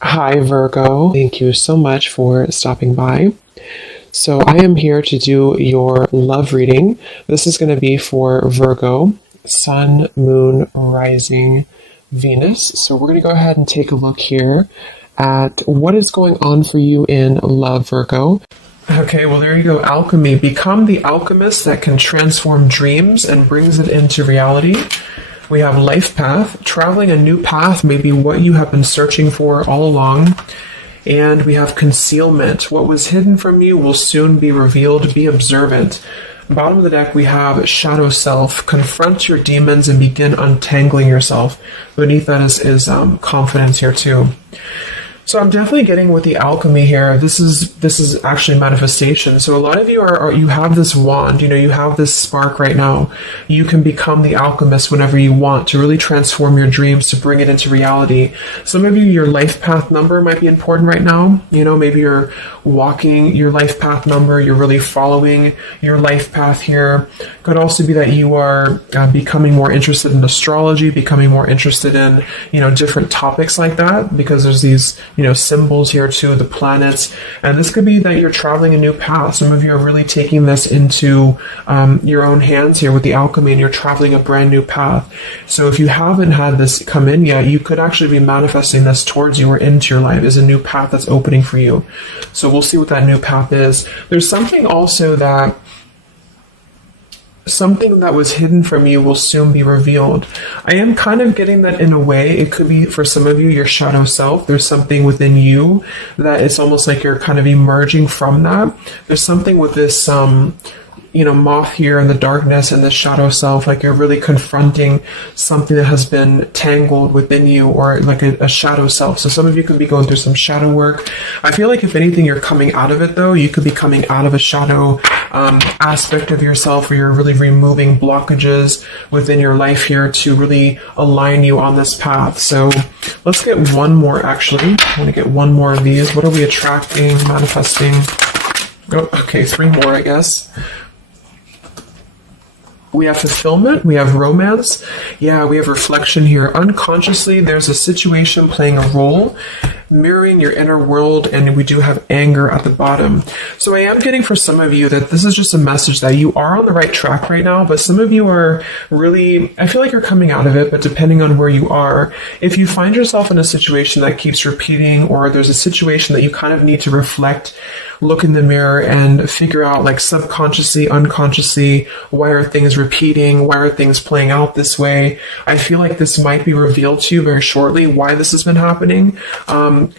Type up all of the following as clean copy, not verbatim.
Hi, Virgo. Thank you so much for stopping by. So, I am here to do your love reading. This is going to be for Virgo, Sun, Moon, Rising, Venus. So, we're going to go ahead and take a look here at what is going on for you in love, Virgo. Okay, well, there you go. Alchemy. Become the alchemist that can transform dreams and brings it into reality. We have life path. Traveling a new path may be what you have been searching for all along. And we have concealment. What was hidden from you will soon be revealed. Be observant. Bottom of the deck, we have shadow self. Confront your demons and begin untangling yourself. Beneath that is confidence here too. So I'm definitely getting with the alchemy here. This is actually manifestation. So a lot of you you have this wand, you have this spark right now. You can become the alchemist whenever you want to really transform your dreams, to bring it into reality. Some of you, your life path number might be important right now. Maybe you're walking your life path number. You're really following your life path here. Could also be that you are becoming more interested in astrology, becoming more interested in, different topics like that, because there's these symbols here too, the planets. And this could be that you're traveling a new path. Some of you are really taking this into your own hands here with the alchemy, and you're traveling a brand new path. So if you haven't had this come in yet, you could actually be manifesting this towards you or into your life as a new path that's opening for you. So we'll see what that new path is. There's something also that something that was hidden from you will soon be revealed. I am kind of getting that in a way. It could be for some of you, your shadow self. There's something within you that it's almost like you're kind of emerging from that. There's something with this, moth here in the darkness and the shadow self, like you're really confronting something that has been tangled within you, or like a shadow self. So some of you could be going through some shadow work. I feel like if anything, you're coming out of it though. You could be coming out of a shadow aspect of yourself where you're really removing blockages within your life here to really align you on this path. So let's get one more actually. I want to get one more of these. What are we attracting, manifesting? Oh, okay, three more, I guess. We have fulfillment, we have romance, we have reflection here. Unconsciously, there's a situation playing a role, mirroring your inner world, and we do have anger at the bottom. So I am getting for some of you that this is just a message that you are on the right track right now, but some of you are really, I feel like you're coming out of it, but depending on where you are, if you find yourself in a situation that keeps repeating, or there's a situation that you kind of need to reflect, look in the mirror and figure out, like, subconsciously, unconsciously, why are things repeating? Why are things playing out this way? I feel like this might be revealed to you very shortly why this has been happening,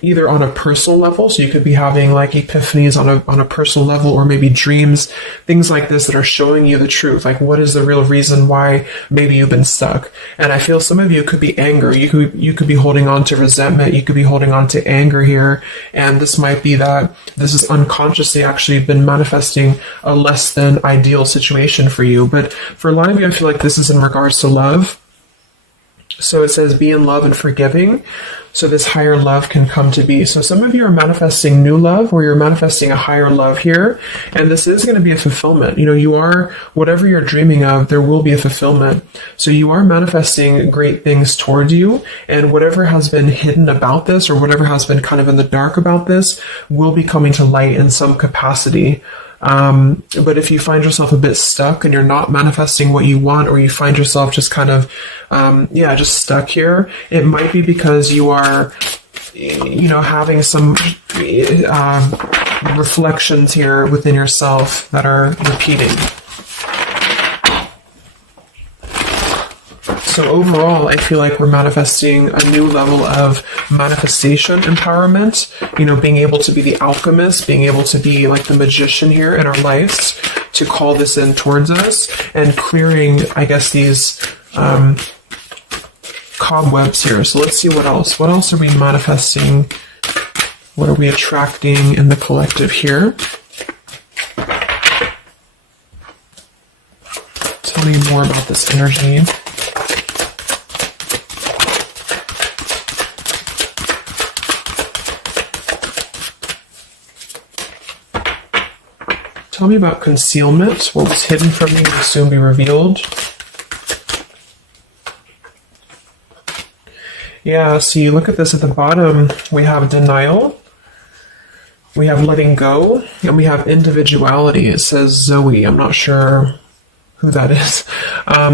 either on a personal level. So you could be having like epiphanies on a personal level, or maybe dreams, things like this that are showing you the truth. Like, what is the real reason why maybe you've been stuck? And I feel some of you could be anger. You could be holding on to resentment. You could be holding on to anger here. And this might be that this is unconsciously actually been manifesting a less than ideal situation for you. But for a lot of you, I feel like this is in regards to love. So it says, be in love and forgiving, so this higher love can come to be. So some of you are manifesting new love, or you're manifesting a higher love here, and this is going to be a fulfillment. You are, whatever you're dreaming of, there will be a fulfillment. So you are manifesting great things towards you, and whatever has been hidden about this, or whatever has been kind of in the dark about this, will be coming to light in some capacity. But if you find yourself a bit stuck and you're not manifesting what you want, or you find yourself just kind of, just stuck here, it might be because you are, having some reflections here within yourself that are repeating. So overall, I feel like we're manifesting a new level of manifestation empowerment, being able to be the alchemist, being able to be like the magician here in our lives, to call this in towards us, and clearing, I guess, these cobwebs here. So let's see what else. What else are we manifesting? What are we attracting in the collective here? Tell me more about this energy. Tell me about concealment. What was hidden from you will soon be revealed. Yeah, see, look at this at the bottom. We have denial, we have letting go, and we have individuality. It says Zoe. I'm not sure who that is.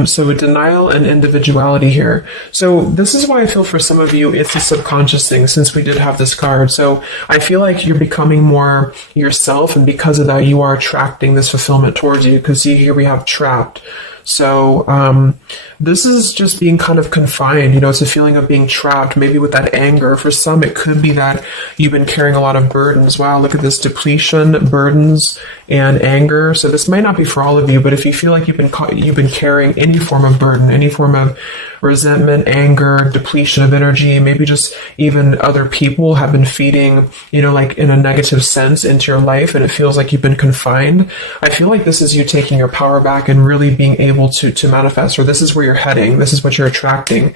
So denial and individuality here. So this is why I feel for some of you, it's a subconscious thing since we did have this card. So I feel like you're becoming more yourself, and because of that, you are attracting this fulfillment towards you. Because see, here we have trapped. So this is just being kind of confined, it's a feeling of being trapped, maybe with that anger. For some, it could be that you've been carrying a lot of burdens. Wow, look at this: depletion, burdens, and anger. So this might not be for all of you, but if you feel like you've been carrying any form of burden, any form of resentment, anger, depletion of energy, maybe just even other people have been feeding, like in a negative sense into your life, and it feels like you've been confined. I feel like this is you taking your power back and really being able to manifest, or this is where you're heading, this is what you're attracting.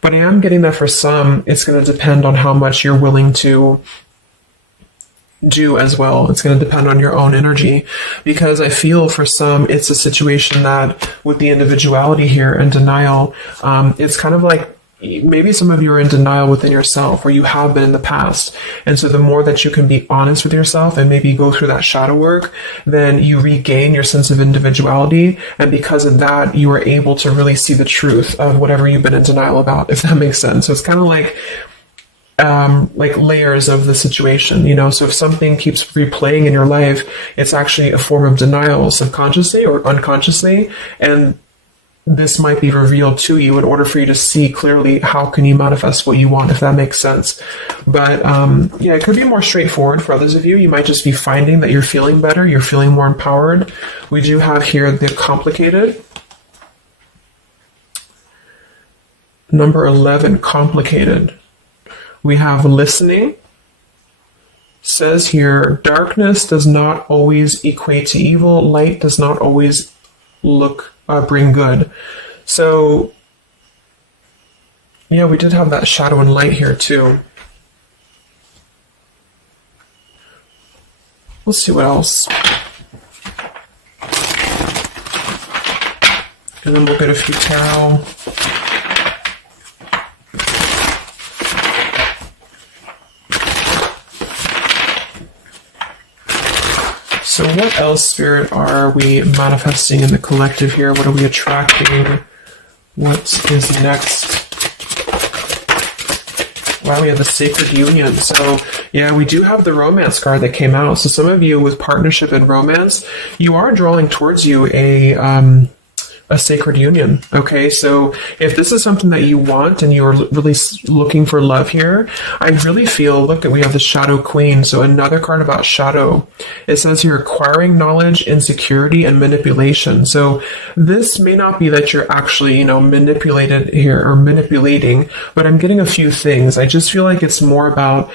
But I am getting that for some, it's going to depend on how much you're willing to do as well. It's going to depend on your own energy, because I feel for some, it's a situation that with the individuality here and denial, it's kind of like maybe some of you are in denial within yourself, or you have been in the past. And so the more that you can be honest with yourself and maybe go through that shadow work, then you regain your sense of individuality. And because of that, you are able to really see the truth of whatever you've been in denial about, if that makes sense. So it's kind of like layers of the situation, so if something keeps replaying in your life, it's actually a form of denial subconsciously or unconsciously, and this might be revealed to you in order for you to see clearly how can you manifest what you want, if that makes sense. But it could be more straightforward for others of you. You might just be finding that you're feeling better, you're feeling more empowered. We do have here the complicated. Number 11, complicated. We have listening. Says here, darkness does not always equate to evil. Light does not always bring good. So, we did have that shadow and light here too. Let's see what else. And then we'll get a few tarot. So what else, Spirit, are we manifesting in the collective here? What are we attracting? What is next? Wow, we have the Sacred Union. So, we do have the Romance card that came out. So some of you with partnership and romance, you are drawing towards you a sacred union. Okay, so if this is something that you want and you're really looking for love here, I really feel, look, we have the Shadow Queen. So another card about shadow. It says here, acquiring knowledge, insecurity, and manipulation. So this may not be that you're actually, manipulated here or manipulating, but I'm getting a few things. I just feel like it's more about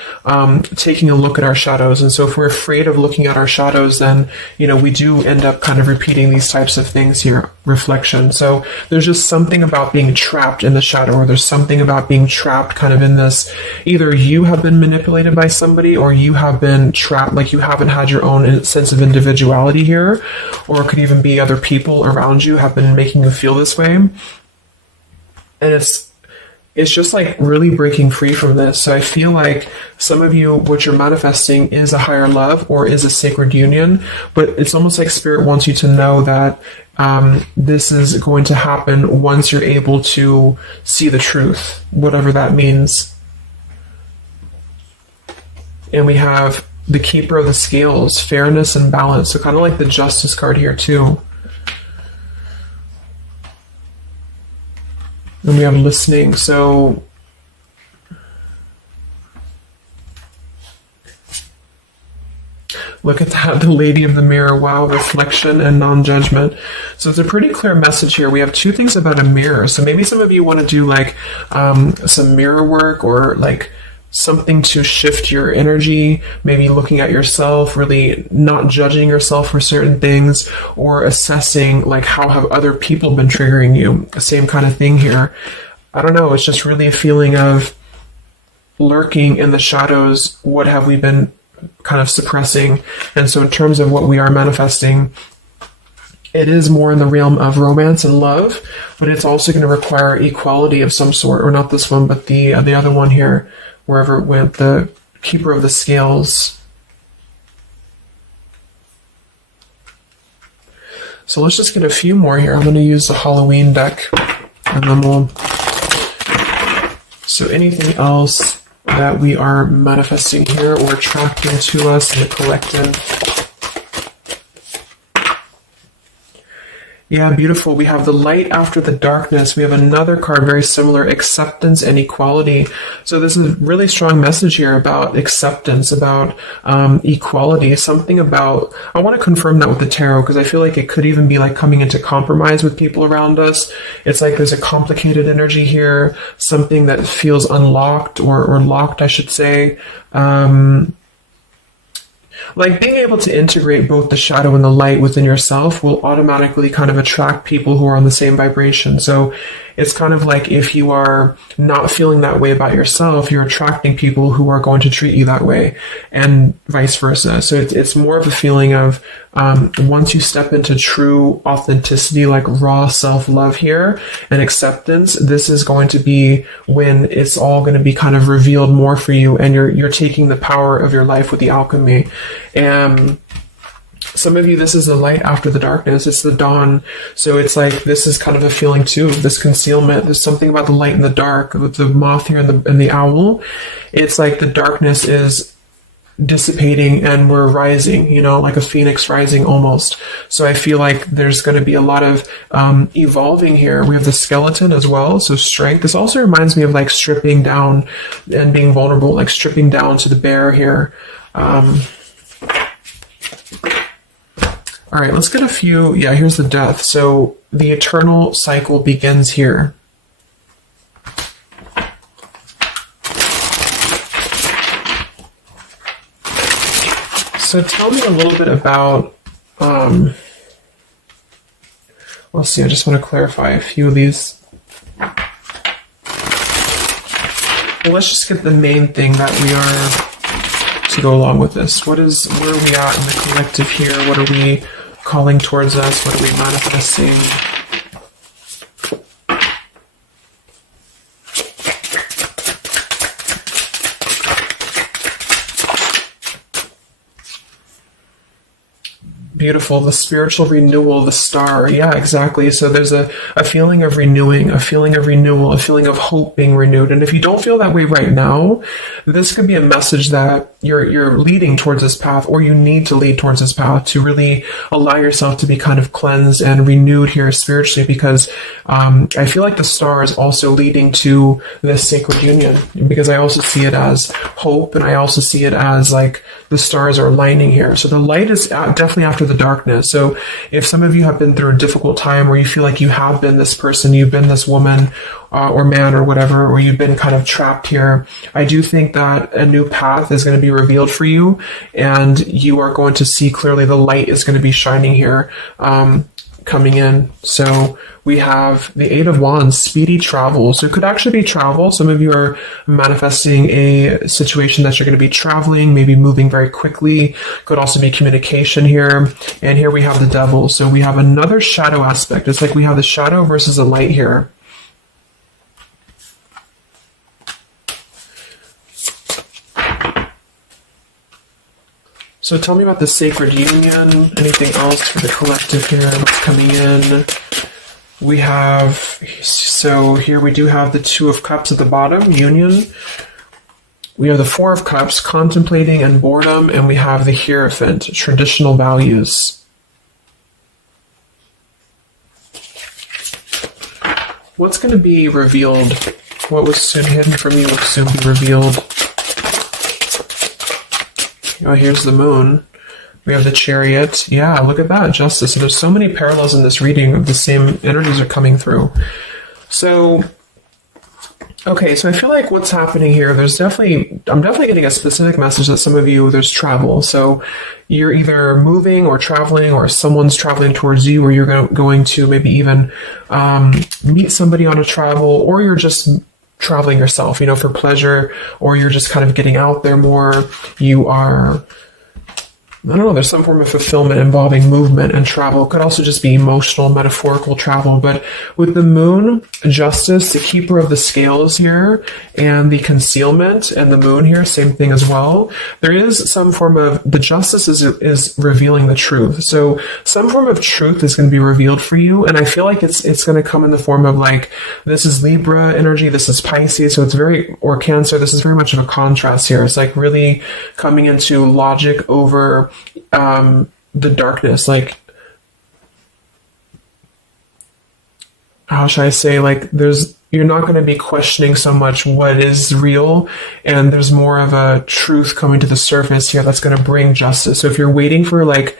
taking a look at our shadows. And so if we're afraid of looking at our shadows, then, we do end up kind of repeating these types of things here, reflection. So there's just something about being trapped in the shadow, or there's something about being trapped kind of in this, either you have been manipulated by somebody, or you have been trapped, like you haven't had your own sense of individuality here, or it could even be other people around you have been making you feel this way. And it's just like really breaking free from this. So I feel like some of you, what you're manifesting is a higher love or is a sacred union, but it's almost like Spirit wants you to know that this is going to happen once you're able to see the truth, whatever that means. And we have the Keeper of the Scales, fairness and balance. So kind of like the Justice card here too. And we have listening. So look at that, the Lady of the Mirror. Wow, reflection and non-judgment. So it's a pretty clear message here. We have two things about a mirror. So maybe some of you want to do like some mirror work, or like something to shift your energy, maybe looking at yourself, really not judging yourself for certain things, or assessing like how have other people been triggering you. Same kind of thing here. I don't know, it's just really a feeling of lurking in the shadows. What have we been kind of suppressing? And so in terms of what we are manifesting, it is more in the realm of romance and love, but it's also going to require equality of some sort, or not this one, but the other one here, wherever it went, the Keeper of the Scales. So let's just get a few more here. I'm going to use the Halloween deck, and then we'll... So anything else that we are manifesting here or attracting to us in the collective? Yeah, beautiful. We have the light after the darkness. We have another card very similar, acceptance and equality. So this is a really strong message here about acceptance, about equality, something about, I want to confirm that with the tarot because I feel like it could even be like coming into compromise with people around us. It's like there's a complicated energy here, something that feels unlocked or locked, I should say. Like being able to integrate both the shadow and the light within yourself will automatically kind of attract people who are on the same vibration. So it's kind of like if you are not feeling that way about yourself, you're attracting people who are going to treat you that way, and vice versa. So it's more of a feeling of once you step into true authenticity, like raw self-love here and acceptance, this is going to be when it's all going to be kind of revealed more for you, and you're taking the power of your life with the alchemy. And some of you, this is the light after the darkness. It's the dawn. So it's like, this is kind of a feeling too, this concealment. There's something about the light and the dark, with the moth here and the owl. It's like the darkness is dissipating and we're rising, you know, like a phoenix rising almost. So I feel like there's going to be a lot of evolving here. We have the skeleton as well. So strength. This also reminds me of like stripping down and being vulnerable, like stripping down to the bare here. All right, let's get a few. Yeah, here's the death. So the eternal cycle begins here. So tell me a little bit about, let's see, I just want to clarify a few of these. Well, let's just get the main thing that we are to go along with this. Where are we at in the collective here? What are we calling towards us? What are we manifesting? Beautiful. The spiritual renewal, the star. Yeah, exactly. So there's a feeling of renewing, a feeling of renewal, a feeling of hope being renewed. And if you don't feel that way right now, this could be a message that you're leading towards this path, or you need to lead towards this path to really allow yourself to be kind of cleansed and renewed here spiritually, because I feel like the star is also leading to this sacred union, because I also see it as hope, and I also see it as like the stars are aligning here. So the light is definitely after the darkness. So if some of you have been through a difficult time where you feel like you have been this person, you've been this woman or man or whatever, or you've been kind of trapped here, I do think that a new path is going to be revealed for you, and you are going to see clearly the light is going to be shining here, coming in. So we have the Eight of Wands, speedy travel. So it could actually be travel. Some of you are manifesting a situation that you're going to be traveling, maybe moving very quickly. Could also be communication here. And here we have the Devil. So we have another shadow aspect. It's like we have the shadow versus the light here. So tell me about the sacred union. Anything else for the collective here? What's coming in? We have, so here we do have the Two of Cups at the bottom, union. We have the Four of Cups, contemplating and boredom, and we have the Hierophant, traditional values. What's going to be revealed? What was soon hidden from you will soon be revealed. Oh, here's the Moon. We have the Chariot. Yeah, look at that, Justice. So there's so many parallels in this reading of the same energies are coming through. So, okay, so I feel like what's happening here, I'm definitely getting a specific message that some of you, there's travel. So you're either moving or traveling, or someone's traveling towards you, or you're going to maybe even meet somebody on a travel, or you're just traveling yourself, for pleasure, or you're just kind of getting out there more. You are I don't know, there's some form of fulfillment involving movement and travel. It could also just be emotional, metaphorical travel. But with the moon, justice, the keeper of the scales here, and the concealment, and the moon here, same thing as well. There is some form of, the justice is revealing the truth. So some form of truth is going to be revealed for you. And I feel like it's going to come in the form of like, this is Libra energy, this is Pisces. So it's very, or Cancer, this is very much of a contrast here. It's like really coming into logic over the darkness. Like, how should I say, like you're not going to be questioning so much what is real, and there's more of a truth coming to the surface here that's going to bring justice. So if you're waiting for, like,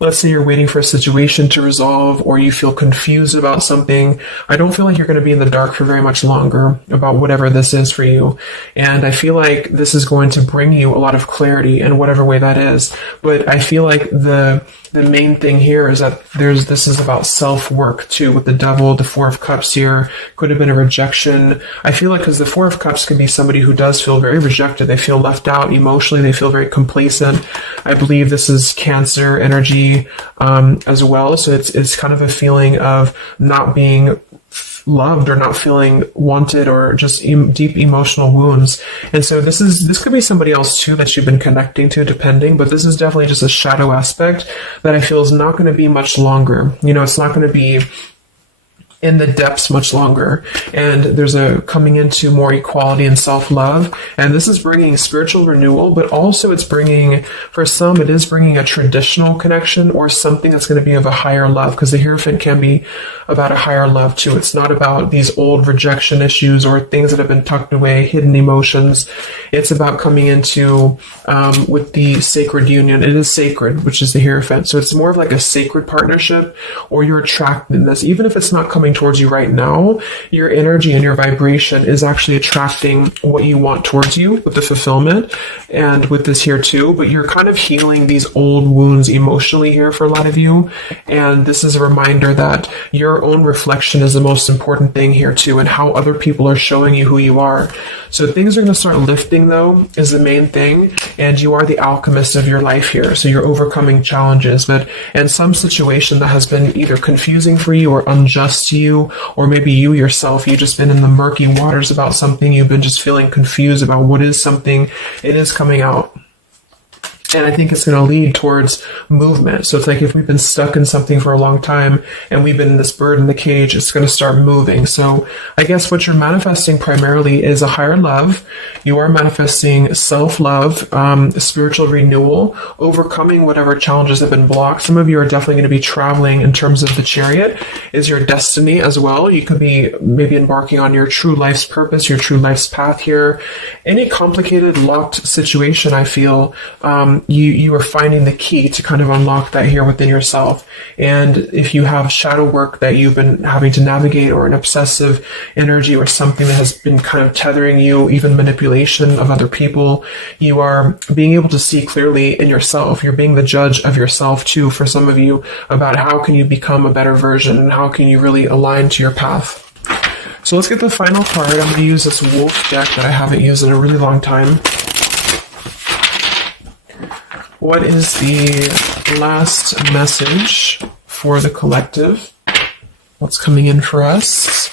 let's say you're waiting for a situation to resolve, or you feel confused about something, I don't feel like you're going to be in the dark for very much longer about whatever this is for you. And I feel like this is going to bring you a lot of clarity in whatever way that is. But I feel like the main thing here is that this is about self-work too, with the Devil, the Four of Cups here, could have been a rejection. I feel like, because the Four of Cups could be somebody who does feel very rejected, they feel left out emotionally, they feel very complacent. I believe this is Cancer energy as well. So it's kind of a feeling of not being loved or not feeling wanted, or just deep emotional wounds. And so this could be somebody else too that you've been connecting to, depending, but this is definitely just a shadow aspect that I feel is not going to be much longer. It's not going to be in the depths much longer. And there's a coming into more equality and self-love. And this is bringing spiritual renewal, but also it's bringing, for some, it is bringing a traditional connection or something that's going to be of a higher love, because the Hierophant can be about a higher love too. It's not about these old rejection issues or things that have been tucked away, hidden emotions. It's about coming into, with the sacred union. It is sacred, which is the Hierophant. So it's more of like a sacred partnership, or you're attracted in this. Even if it's not coming towards you right now, your energy and your vibration is actually attracting what you want towards you with the fulfillment, and with this here too. But you're kind of healing these old wounds emotionally here for a lot of you. And this is a reminder that your own reflection is the most important thing here too, and how other people are showing you who you are. So things are going to start lifting, though, is the main thing. And you are the alchemist of your life here. So you're overcoming challenges, but in some situation that has been either confusing for you or unjust to you, or maybe you yourself, you've just been in the murky waters about something, you've been just feeling confused about what is something, it is coming out. And I think it's going to lead towards movement. So it's like if we've been stuck in something for a long time and we've been in this bird in the cage, it's going to start moving. So I guess what you're manifesting primarily is a higher love. You are manifesting self-love, spiritual renewal, overcoming whatever challenges have been blocked. Some of you are definitely going to be traveling in terms of the Chariot is your destiny as well. You could be maybe embarking on your true life's purpose, your true life's path here. Any complicated, locked situation, I feel, you are finding the key to kind of unlock that here within yourself. And if you have shadow work that you've been having to navigate, or an obsessive energy, or something that has been kind of tethering you, even manipulation of other people, you are being able to see clearly in yourself. You're being the judge of yourself too, for some of you, about how can you become a better version, and how can you really align to your path. So let's get the final card. I'm going to use this wolf deck that I haven't used in a really long time. What is the last message for the collective? What's coming in for us?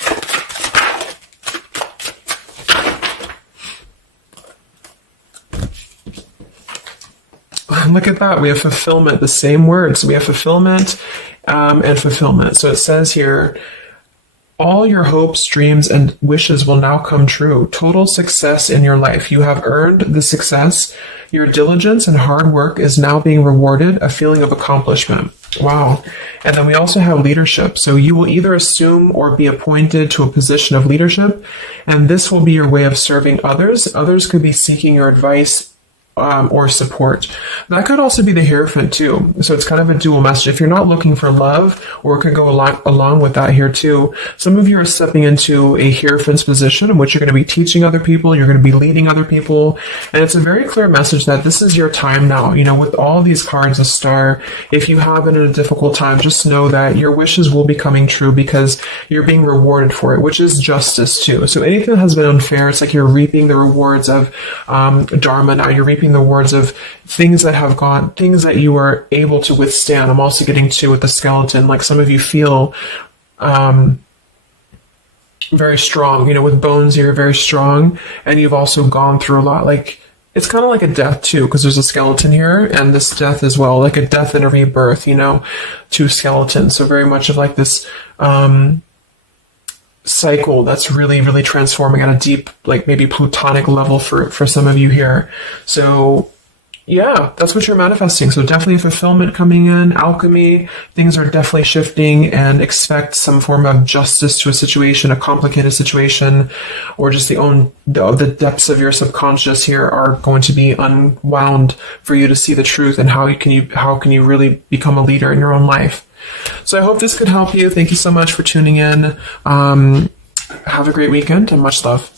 Look at that. We have fulfillment, the same words. We have fulfillment and fulfillment. So it says here, all your hopes, dreams, and wishes will now come true. Total success in your life. You have earned the success. Your diligence and hard work is now being rewarded, a feeling of accomplishment. Wow. And then we also have leadership. So you will either assume or be appointed to a position of leadership, and this will be your way of serving others. Others could be seeking your advice or support. That could also be the Hierophant too. So it's kind of a dual message. If you're not looking for love, or it could go along with that here too. Some of you are stepping into a Hierophant's position in which you're going to be teaching other people, you're going to be leading other people, and it's a very clear message that this is your time now. With all these cards, a star, if you have been in a difficult time, just know that your wishes will be coming true because you're being rewarded for it, which is justice too. So anything that has been unfair, it's like you're reaping the rewards of Dharma now. You're reaping speaking the words of things that you are able to withstand. I'm also getting to with the skeleton, like some of you feel very strong, with bones, you're very strong, and you've also gone through a lot. Like, it's kind of like a death too, because there's a skeleton here, and this death as well, like a death and a rebirth, to skeletons. So very much of like this cycle that's really, really transforming at a deep, like maybe plutonic level for some of you here. So yeah, that's what you're manifesting. So definitely fulfillment coming in, alchemy, things are definitely shifting, and expect some form of justice to a situation, a complicated situation, or just the depths of your subconscious here are going to be unwound for you to see the truth, and how can you really become a leader in your own life. So I hope this could help you. Thank you so much for tuning in. Have a great weekend and much love.